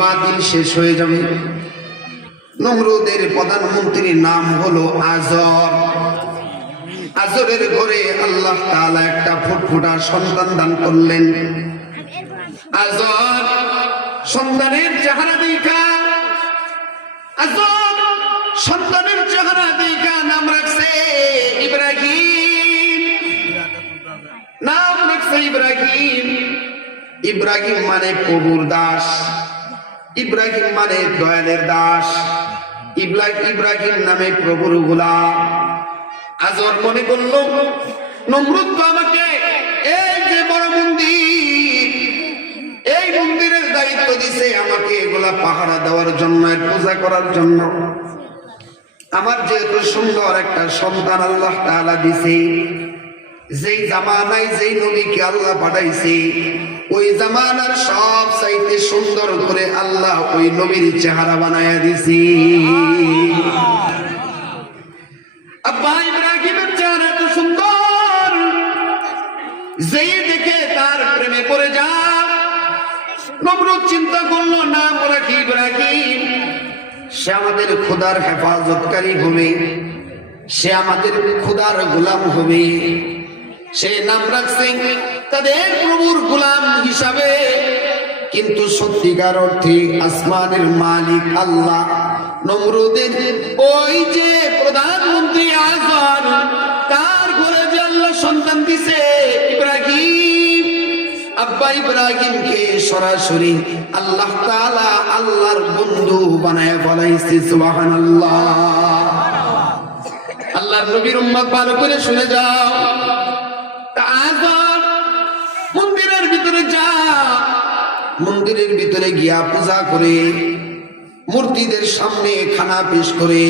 বাতিল শেষ হয়ে যাবে। নমরুদের প্রধানমন্ত্রীর নাম হলো আজর। আজরের ঘরে আল্লাহ তাআলা একটা ফুটফুটা সন্তান দান করলেন। আজর সন্তানের চেহারা দেখা, আজর সন্তানের চেহারা দেখা নাম রাখছে ইব্রাহিম। নাম রাখছে ইব্রাহিম। ইব্রাহিম মানে প্রভুর দাস, ইব্রাহিম মানে দয়ালের দাস, ইব্রাহিম নামে প্রভুর গোলাম। আজর মনে করলো নমরুদ তো আমাকে এই যে বড় মন্দির, এই মন্দিরের দায়িত্ব দিছে আমাকে এগুলা পাহারা দেওয়ার জন্য, পূজা করার জন্য। আমার যেহেতু সুন্দর একটা সন্তান আল্লাহ তাআলা দিছে, যেই জামানায় যেই নবীকে আল্লাহ পাঠাইছে ওই জামানার সব চাইতে সুন্দর করে আল্লাহ ওই নবীর চেহারা বানায়া দিছে। আব্বা ইব্রাহিমের চেহারা তো সুন্দর, যেই দেখে তার প্রেমে পড়ে যা। নমরুদ চিন্তা করলো নাম রাখি ইব্রাহিম, সে আমাদের খোদার হেফাজতকারী হবে, সে আমাদের খোদার গোলাম হবে। সে নাম রাখছে তাদের প্রভুর গোলাম হিসাবে, কিন্তু সত্যিকার অর্থে আসমানের মালিক আল্লাহ। নমরুদের ওই যে প্রধানমন্ত্রী আজর, তার ঘরে যে আল্লাহ সন্তান দিছে ইব্রাহিম, আব্বা ইব্রাহিমকে সরাসরি আল্লাহ তাআলা আল্লাহর বন্ধু বানায় ফলাইছে। সুবহানাল্লাহ। আল্লাহর নবীর উম্মত ভালো করে শুনে যাও। আজর মন্দিরের ভিতরে যা, মন্দিরের ভিতরে গিয়া পূজা করে, মূর্তিদের সামনে খানা পেশ করে।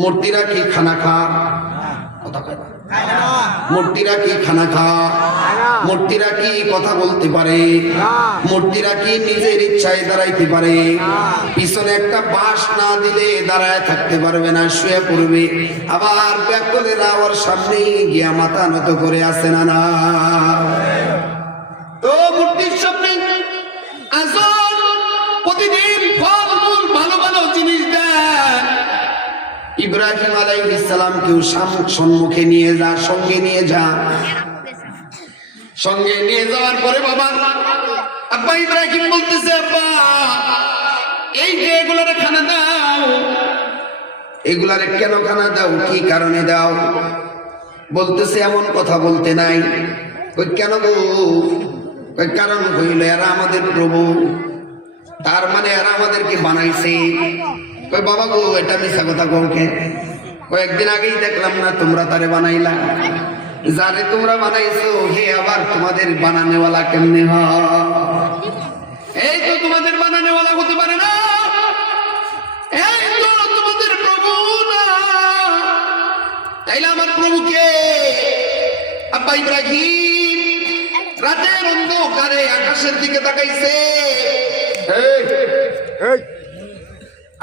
মূর্তিরা কি খানা খা? কথা কয় না। মূর্তিরা কি খানা খা? মূর্তিরা কি কথা বলতে পারে? মূর্তিরা কি নিজের ইচ্ছায় দাঁড়াইতে পারে? পিছনে একটা বাঁশ না দিলে দাঁড়ায় থাকতে পারবে না, শুয়ে পড়বে। আবার ব্যাকুলেরা ওর সামনে গিয়া মাথা নত করে আসে না না। তো মূর্তির সামনে আজর প্রতিদিন ফল মূল ভালো ভালো জিনিস দেয়। ইব্রাহিম আলাইহিস সালামকেও সম্মুখে নিয়ে যা, সঙ্গে নিয়ে যা। সঙ্গে নিয়ে যাওয়ার পরে বাবা আব্বা ইব্রাহিম বলতেছে, আব্বা এই যে এগুলারে খানা দাও, এগুলারে কেন খানা দাও, কি কারণে দাও? বলতেছে এমন কথা বলতে নাই। ওই কেন গো? ওই কারণ হইল এরা আমাদের প্রভু, তার মানে এরা আমাদেরকে বানাইছে। কই বাবা গো, এটা মিথ্যা কথা কওকে। কয়েকদিন আগেই দেখলাম না তোমরা তারে বানাইলা, যারে তোমরা বানাইছো হে আবার তোমাদের বানানেওয়ালা কেমনে হয়? এই তো তোমাদের বানানেওয়ালা হতে পারে না, এই তো তোমাদের প্রভু না। তাইলে আমার প্রভুকে? আব্বা ইব্রাহিম রাতের অন্ধকারে আকাশের দিকে তাকাইছে।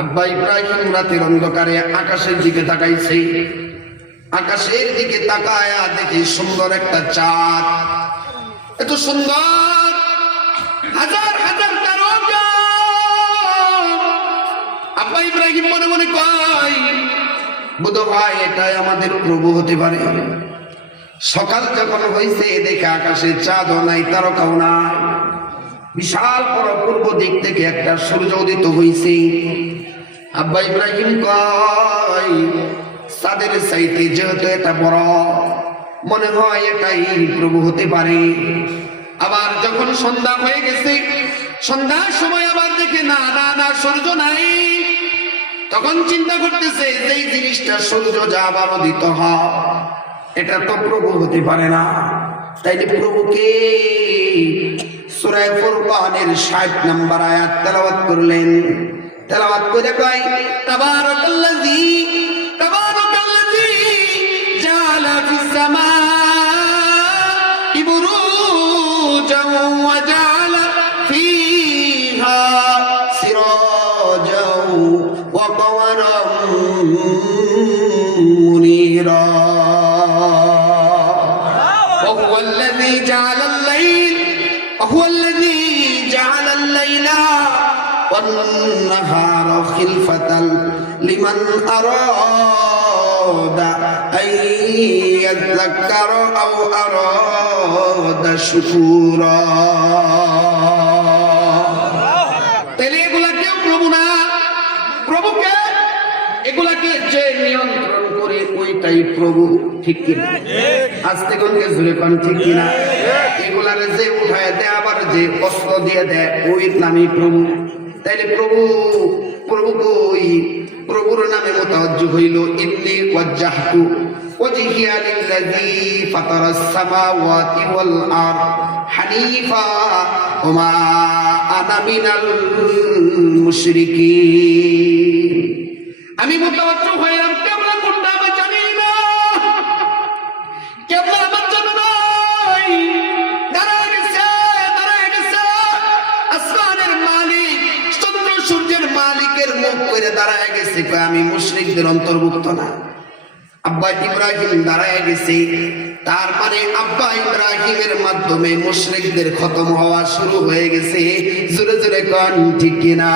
আব্বা ইব্রাহিম রাতের অন্ধকারে আকাশের দিকে তাকাইছে। আকাশের দিকে তাকায়া দেখি সুন্দর একটা চাঁদ, এত সুন্দর, হাজার হাজার তারকা। আব্বা ইব্রাহিম মনে মনে কয় বোধহয় এটাই আমাদের প্রভু হতে পারে। সকাল যখন হয়েছে দেখে আকাশে চাঁদও নাই, তারকাও নাই। বিশাল বড় পূর্ব দিক থেকে একটা সূর্য উদিত হয়েছে। আব্বা ইব্রাহিম কয় চাঁদের চাইতে যেহেতু এটা বড়, মনে হয় এটাই প্রভু হতে পারে। আবার যখন সন্ধ্যা হয়ে গেছে, সন্ধ্যার সময় আবার দেখে না না না সূর্য নাই। তখন চিন্তা করতেছে যেই জিনিসটা সূর্য যা আবার উদিত হয়, এটা তো প্রভু হতে পারে না। তাইলে প্রভুকে? সূরা ফুরকানের 60 নম্বর আয়াত তেলাওয়াত করলেন। তেলাওয়াত করে কয় তাবারাকাল্লাযী জাআলা ফিস সামাই বুরুজান ওয়া জাআলা ফীহা সিরাজান ওয়া কমারান মুনীরা وهو الذي جعل الليل والنهار خلفة لمن أراد أن يذكر أو أراد شكورا তাহলে এগুলা কেউ প্রভু না, প্রভুকে এগুলাকে যে নিয়ন্ত্রণ করে ওইটাই প্রভু, ঠিক কিনা? আজ থেকে জুড়ে পান, ঠিক কিনা? এগুলারে যে উঠায় দেয় আবার যে অস্ত্র দিয়ে দেয় ওই নামই প্রভু। তাইলে প্রভু প্রভু কই? প্রভুর নামে মুতাওয়াজ্জিহ হইল ইন্নী ওয়াজ্জাহতু ওয়াজহিয়া লিল্লাযী ফাতারাস সামাওয়াতি ওয়াল আরদ হানিফা ওয়া মা আনা মিনাল মুশরিকিন। আমি মুতাওয়াজ্জিহ হইলাম কেবলা কোনটা আমি জানি না, কেবলা আমার জানা নাই। দাঁড়ায় গেছে আসমানের মালিক, চন্দ্র সূর্যের মালিকের মুখ করে দাঁড়ায় গেছে, কয় আমি মুশরিকদের অন্তর্ভুক্ত না। আব্বা ইব্রাহিম দাঁড়ায় গেছে, তার মানে আব্বা ইব্রাহিমের মাধ্যমে মুশরিকদের খতম হওয়া শুরু হয়ে গেছে। জোরে জোরে কোন ঠিক কিনা?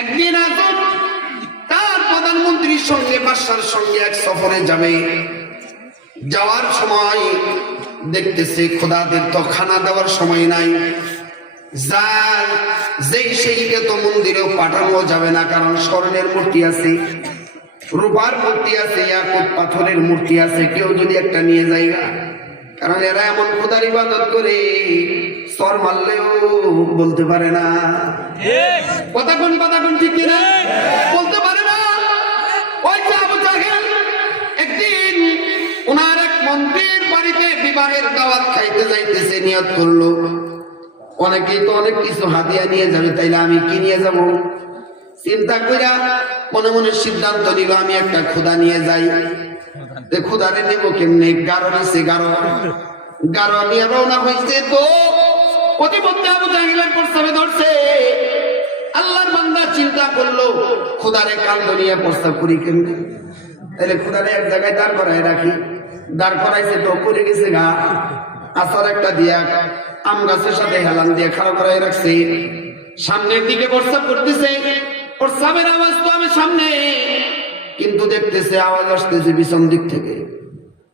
একদিন আজব তার প্রধানমন্ত্রীর সঙ্গে বাদশার সঙ্গে এক সফরে যাবে। যাওয়ার সময় দেখতেছে খোদাদের তো খানা দেওয়ার সময় নাই, যায় যেই সেইকে তো মন্দিরেও পাঠানো যাবে না, কারণ স্বর্ণের মূর্তি আছে, রূপার মূর্তি আছে, ইয়াকুত পাথরের মূর্তি আছে, কেউ যদি একটা নিয়ে যায়, কারণ এরা এমন খোদার ইবাদত করে সর মারলেও বলতে পারে না। কথা কোন ঠিক কিনা? বলতে পারে না। ওই যে আবু জাহেল একদিন ওনার এক মন্ত্রীর বাড়িতে বিবাহের দাওয়াত খাইতে যাইতেছে, নিয়ত করলো অনেকেই তো অনেক কিছু হাদিয়া নিয়ে যাবে, তাইলে আমি কি নিয়ে যাব? চিন্তা কইরা মনে মনে সিদ্ধান্ত নিল আমি একটা খোদা নিয়ে যাই। খোদারে নেব কেমনে? গারো নিছে, গারো নিয়ে রওনা হয়েছে। তো প্রতিপত্তি আবু জাহেলের প্রস্তাবে ধরছে। আল্লাহর বান্দা চিন্তা করলো খোদারে কান্দ নিয়ে প্রস্তাব করি কেমনে? তাহলে খোদারে এক জায়গায় দাঁড় করায় রাখি। দাঁড় করাইছে তো পড়ে গেছে গা, আসার একটা দিয়া আম গাছের সাথে হেলান দিয়ে খাড়া করাই রাখছে। সামনের দিকে প্রস্তাব করতেছে, প্রস্তাবের আওয়াজ তো আমি সামনে, কিন্তু দেখতেছে আওয়াজ আসতেছে পিছন দিক থেকে।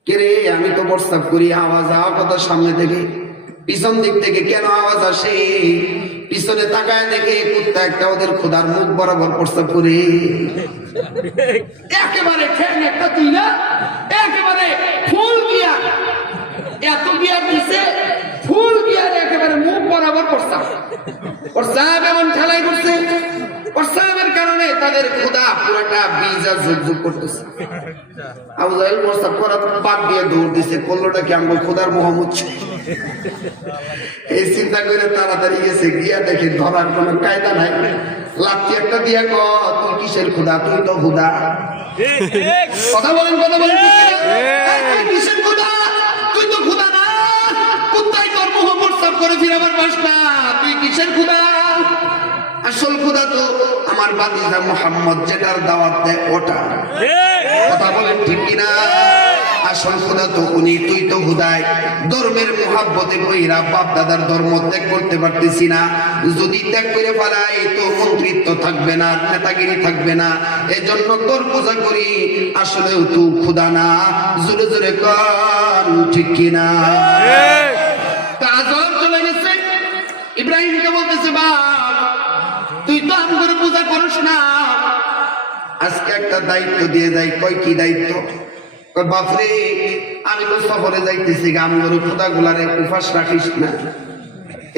কে রে? আমি তো প্রস্তাব করি, আওয়াজ আওয়া কথা সামনে থেকে, পিছন দিক থেকে কেন আওয়াজ আসে? পিছনে তাকায় দেখে কুত্তা একটা ওদের খোদার মুখ বরাবর প্রস্তাব করে। একেবারে ঠ্যাং একটা তুই না, একেবারে ফুল গিয়া, এত গিয়া দিছে ফুল গিয়ার একেবারে মুখ বরাবর প্রস্তাব এমন ঠেলাই করছে। প্রস্তাবের কারণে তাদের খোদা পুরাটা বীজা যুদ্ধ করতেছে। আবু জাহেল প্রস্তাব করা বাদ দিয়ে দৌড় দিছে, করলোটা কি আমার খোদার মোহাম্মদ। এই চিন্তা করে তাড়াতাড়ি গেছে, গিয়া দেখে ধরার কোনো কায়দা নাই। লাঠি একটা দিয়া ক তুই কিসের খোদা? তুই তো খোদা। কথা বলেন কিসের খোদা? তুই তো খোদা না, কোথায় তোর মোহ প্রস্তাব করে ফিরাবার পাস না, তুই কিসের খোদা? আসল খোদা তো আমার বাতিজা মুহাম্মদ, যেটার দাওয়াত দেয় ওটা। কথা বলেন ঠিক কিনা? আসল খোদা তো উনি, তুই তো হুদায় ধর্মের মুহাব্বতে কইরা বাপ দাদার ধর্ম ত্যাগ করতে পারতেছি না। যদি ত্যাগ করে ফেলাই তো মন্ত্রিত্ব থাকবে না, নেতাগিরি থাকবে না, এজন্য তোর পূজা করি। আসলেও তুই খোদা না। জোরে জোরে কান ঠিক কিনা? কাজল চলে গেছে, ইব্রাহিমকে বলতেছে বাপ তুই তো আমার পূজা করিস না, আজকে একটা দায়িত্ব দিয়ে যাই। কয় কি দায়িত্ব? বাপরে আমি তো সফরে যাইতেছি, আমার খোদা গুলারে উপাস রাখিস না।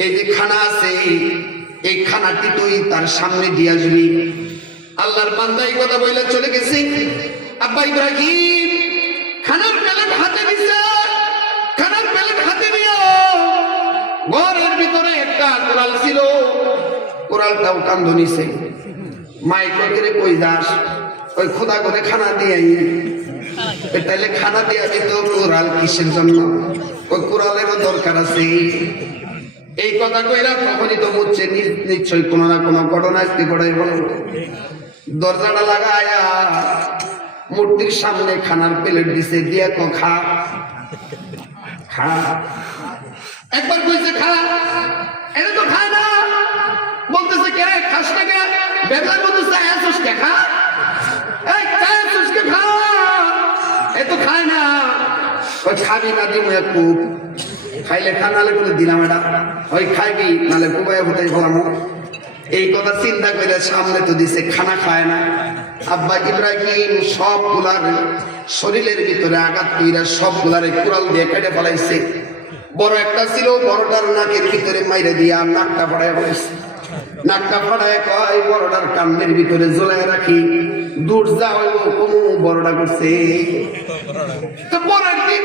এই যে খানা আছে, এই খানাটি তুই তার সামনে দিয়ে আসবি। আল্লাহর বান্দা এই কথা বলে চলে গেছে। আব্বা ইব্রাহিম খানার প্লেট হাতে দিছে, খানার প্লেট হাতে দিও। ঘরের ভিতরে একটা কোরাল ছিল, কোরালটাও কান্দ নিছে। মাইক করে কই যাস? ওই খোদা করে খানা দিয়ে, তাইলে খানা দিয়ে আমি তো কোরাল কিসের জন্য? ওই কোরালেরও দরকার আছে। এই কথা কইরা তখনই তো বুঝছে নিশ্চয়ই কোনো না কোনো ঘটনা আসতে ঘটাই বলো। দরজাটা লাগায়া মূর্তির সামনে খানার প্লেট দিছে, দিয়ে খা খা। একবার কইছে খা, এটা তো খায় না। বলতেছে কে খাস না কে? বেবলার মতো চায় আসুস কে খা, এই চায় আসুস কে খা, এ তো খায় না। ওই খাবি না দিমু একটু, খাইলে খা, নালে করে দিলাম এটা, ওই খাইবি নালে কুবাই হতেই বলাম। এই কথা চিন্তা করে সামনে তো দিছে, খানা খায় না। আব্বা ইব্রাহিম সবগুলার শরীরের ভিতরে আঘাত কইরা সবগুলারে কুড়াল দিয়ে কেটে ফেলাইছে। বড় একটা ছিল, বড়টার নাকের ভিতরে মাইরে দিয়া নাকটা ফাড়ায় ফেলাইছে। নাকটা ফাড়ায় কয় বড়টার কান্নের ভিতরে ঝোলায় রাখি, দূর যা হইব কমু বড়টা করছে। তো পরের দিন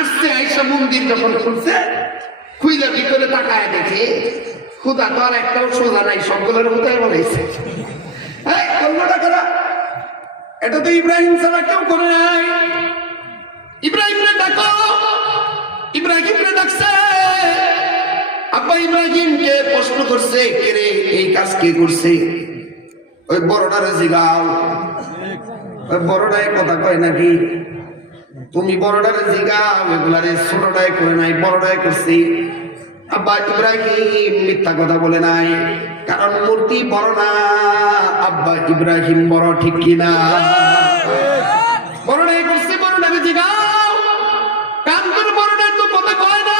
আসছে, আইসা মন্দির যখন খুলছে, খুইলা ভিতরে তাকায় দেখে খুদা তো আর একটাও সোজা নাই, সবগুলোর হুদায় বলেছে। এই কল্পটা করা, এটা তো ইব্রাহিম ছাড়া কেউ করে নাই। ইব্রাহিমরে ডাকো, ইব্রাহিমরে ডাকছে। আব্বা ইব্রাহিমকে প্রশ্ন করছে, কে রে এই কাজ কে করছে? ওই বড়টারে জিগাও। ওই বড়টাই কথা কয় নাকি? তুমি বড়টারে জিগাও, এগুলারে ছোটটাই করে নাই, বড়টাই করছি। আব্বা ইব্রাহিম মিথ্যা কথা বলে নাই, কারণ মূর্তি বড় না, আব্বা ইব্রাহিম বড়, ঠিক কিনা? বড়টাই করছি, বড়টাকে জিগাও। কাম করে বড়টাই তো কথা কয় না,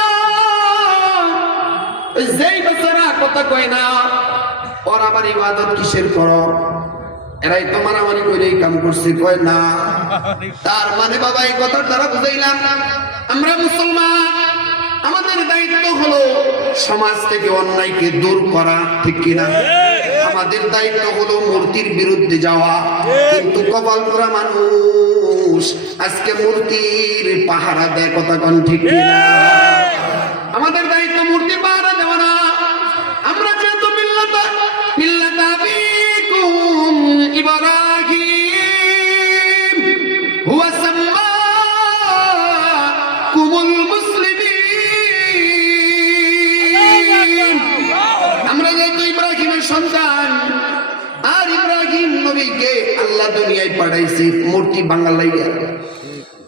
যেই বেচারা কথা কয় না, ওর আবার ইবাদত কিসের করো? এরাই তো মারামারি করে কাম করছে, কয় না। তার মানে বাবা এই কথা তারা বুঝাইলাম, আমরা মুসলমান, আমাদের দায়িত্ব হলো সমাজ থেকে অন্যায়কে দূর করা, ঠিক কিনা? আমাদের দায়িত্ব হলো মূর্তির বিরুদ্ধে যাওয়া। কিন্তু কপাল পোড়া মানুষ আজকে মূর্তির পাহারা দেয়, কথা কোন ঠিক কিনা? আমাদের দায়িত্ব মূর্তির পাহারা দেওয়া না। আমরা যেহেতু মিল্লাত আবিকুম ইব্রাহিম হুয়া সাম্মাকুমুল মুসলিমিন, আমরা যেহেতু ইব্রাহিমের সন্তান, আর ইব্রাহিম নবীকে আল্লাহ দুনিয়ায় পাঠাইছে মূর্তি ভাঙা লাইগা।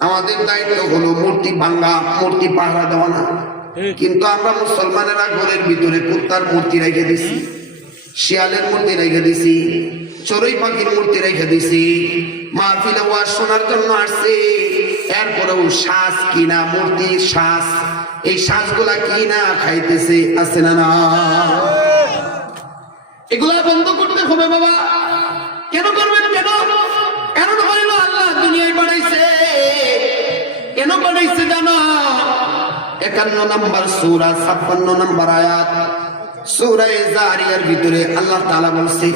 আমাদের দায়িত্ব হলো মূর্তি ভাঙা, মূর্তি পাহারা দেওয়া না। কিন্তু আমরা মুসলমানেরা ঘরের ভিতরে কুত্তার মূর্তি রেখে দিছি, শিয়ালের মূর্তি রেখে দিছি, চড়ুই পাখির মূর্তি রেখে দিছি। মাহফিলে ওয়াজ শোনার জন্য আসছে, এরপরেও শ্বাস কিনা, মূর্তির শ্বাস, এই শ্বাসগুলা কিনা খাইতেছে, আছে না? না, এগুলা বন্ধ করতে হবে বাবা। কেন করবেন? কেন? কারণ হইল আল্লাহ দুনিয়ায় বানাইছে। কেন বানাইছে জানো? 51 নম্বর সূরা 56 নম্বর আয়াত সূরা জারিয়ার ভিতরে আল্লাহ তাআলা বলছে,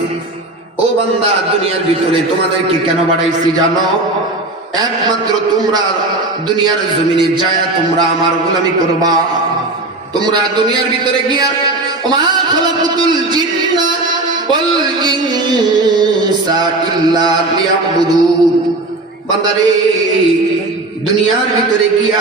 ও বান্দা, দুনিয়ার ভিতরে তোমাদেরকে কেন বানাইছি জানো? একমাত্র তোমরা দুনিয়ার জমিনে যায় তোমরা আমার গোলামি করবা। তোমরা দুনিয়ার ভিতরে গিয়া ওমা খালাকুতুল জিন্না ওয়াল ইনসা ইল্লা লিয়াবুদুন, বান্দারে দুনিয়ার ভিতরে গিয়া